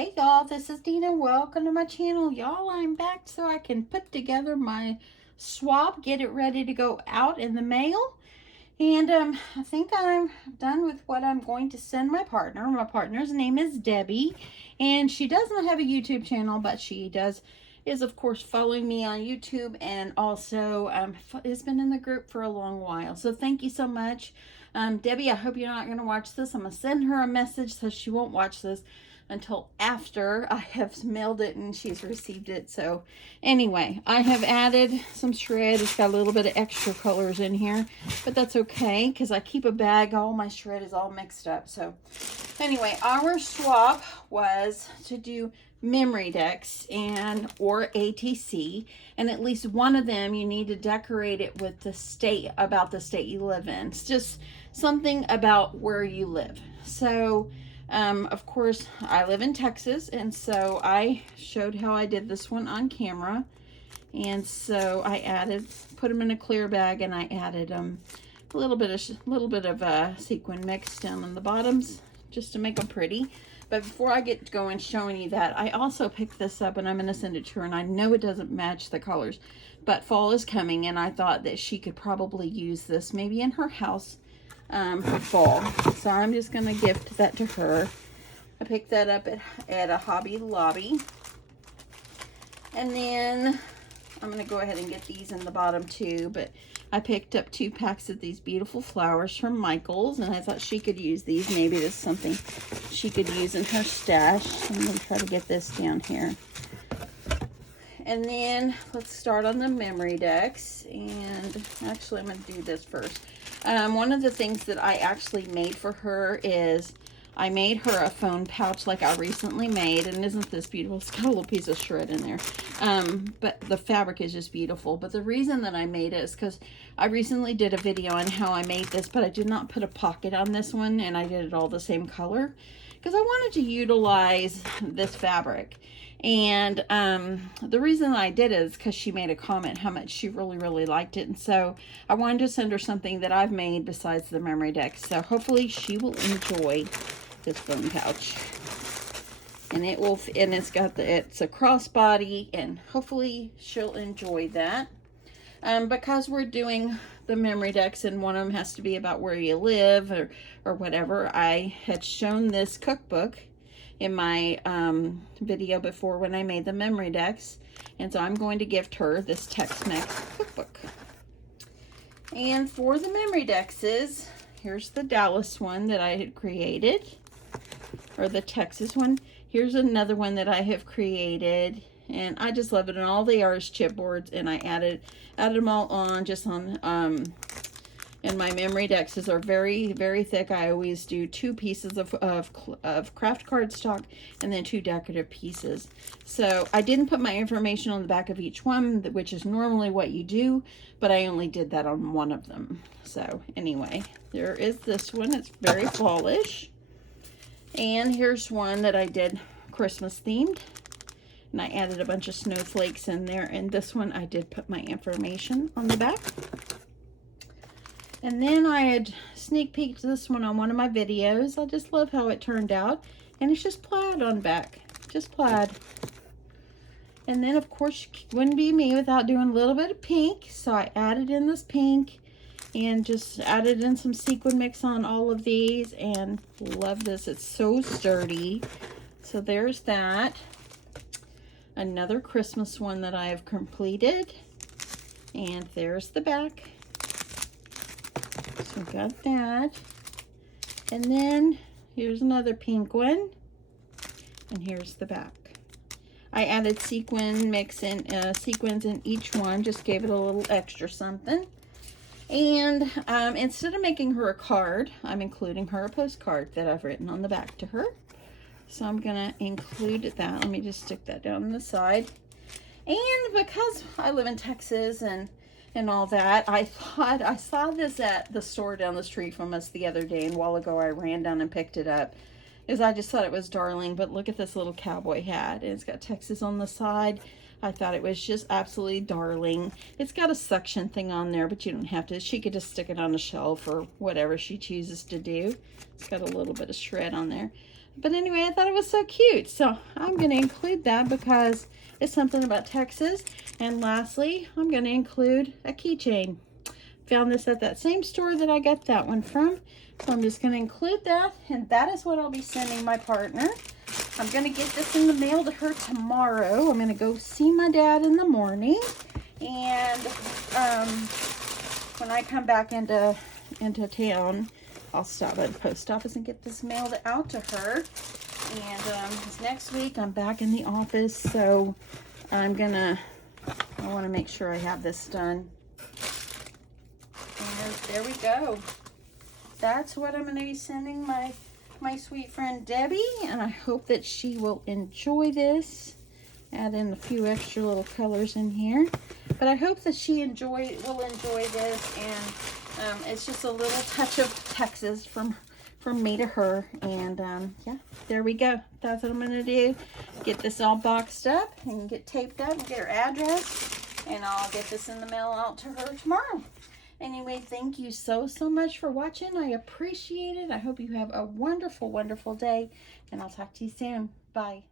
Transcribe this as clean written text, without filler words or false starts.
Hey y'all, this is Dina. Welcome to my channel. Y'all, I'm back so I can put together my swap, get it ready to go out in the mail. And I think I'm done with what I'm going to send my partner. My partner's name is Debbie, and she doesn't have a YouTube channel, but she is of course following me on YouTube, and also has been in the group for a long while. So thank you so much. Debbie, I hope you're not going to watch this. I'm going to send her a message so she won't watch this until after I have mailed it and she's received it. So anyway, I have added some shred. It's got a little bit of extra colors in here, but that's okay because I keep a bag. All my shred is all mixed up. So anyway, our swap was to do Memorydex or ATC, and at least one of them you need to decorate it with the state, about the state you live in. It's just something about where you live. So of course, I live in Texas, and so I showed how I did this one on camera. And so I put them in a clear bag, and I added a little bit of sequin mix down on the bottoms just to make them pretty. But before I get going showing you that, I also picked this up, and I'm going to send it to her. And I know it doesn't match the colors, but fall is coming, and I thought that she could probably use this maybe in her house for fall. So I'm just going to gift that to her. I picked that up at a Hobby Lobby. And then I'm going to go ahead and get these in the bottom too, but I picked up 2 packs of these beautiful flowers from Michael's, and I thought she could use these. Maybe this is something she could use in her stash. So I'm going to try to get this down here. And then let's start on the Memorydex. And actually, I'm going to do this first. One of the things that I actually made for her is I made her a phone pouch like I recently made. And isn't this beautiful? It's got a little piece of shred in there. But the fabric is just beautiful. But the reason that I made it is because I recently did a video on how I made this, but I did not put a pocket on this one, and I did it all the same color because I wanted to utilize this fabric. And the reason I did it is because she made a comment how much she really liked it, and so I wanted to send her something that I've made besides the Memorydex. So hopefully she will enjoy this phone pouch, and it's a crossbody, and hopefully she'll enjoy that. Because we're doing the Memorydex and one of them has to be about where you live or whatever, I had shown this cookbook in my video before when I made the Memorydex, and so I'm going to gift her this Tex-Mex cookbook. And for the Memorydexes, here's the Dallas one that I had created, or the Texas one. Here's another one that I have created, and I just love it. And all they are is chipboards, and I added them all on just on and my Memorydexes are very thick. I always do 2 pieces of craft cardstock and then 2 decorative pieces. So I didn't put my information on the back of each one, which is normally what you do, but I only did that on one of them. So anyway, there is this one. It's very fallish. And here's one that I did Christmas themed, and I added a bunch of snowflakes in there. And this one I did put my information on the back. And then I had sneak peeked this one on one of my videos. I just love how it turned out. And it's just plaid on back. Just plaid. And then, of course, wouldn't be me without doing a little bit of pink. So I added in this pink and just added in some sequin mix on all of these. And love this. It's so sturdy. So there's that. Another Christmas one that I have completed. And there's the back. So got that. And then here's another pink one. And here's the back. I added sequin mix in sequins in each one, just gave it a little extra something. And instead of making her a card, I'm including her a postcard that I've written on the back to her. So I'm gonna include that. Let me just stick that down on the side. And because I live in Texas and all that, I thought I saw this at the store down the street from us the other day, and a while ago I ran down and picked it up because I just thought it was darling. But look at this little cowboy hat, and it's got Texas on the side. I thought it was just absolutely darling. It's got a suction thing on there, but you don't have to. She could just stick it on a shelf or whatever she chooses to do. It's got a little bit of shred on there. But anyway, I thought it was so cute. So I'm going to include that because it's something about Texas. And lastly, I'm going to include a keychain. Found this at that same store that I got that one from. So I'm just going to include that. And that is what I'll be sending my partner. I'm going to get this in the mail to her tomorrow. I'm going to go see my dad in the morning. And when I come back into town, I'll stop at the post office and get this mailed out to her. And this next week I'm back in the office, so I want to make sure I have this done. And there we go. That's what I'm going to be sending my sweet friend Debbie, and I hope that she will enjoy this. Add in a few extra little colors in here, but I hope that she will enjoy this. And it's just a little touch of Texas from me to her. And yeah, there we go. That's what I'm gonna do. Get this all boxed up and get taped up and get her address, and I'll get this in the mail out to her tomorrow. Anyway, thank you so much for watching. I appreciate it. I hope you have a wonderful day, and I'll talk to you soon. Bye.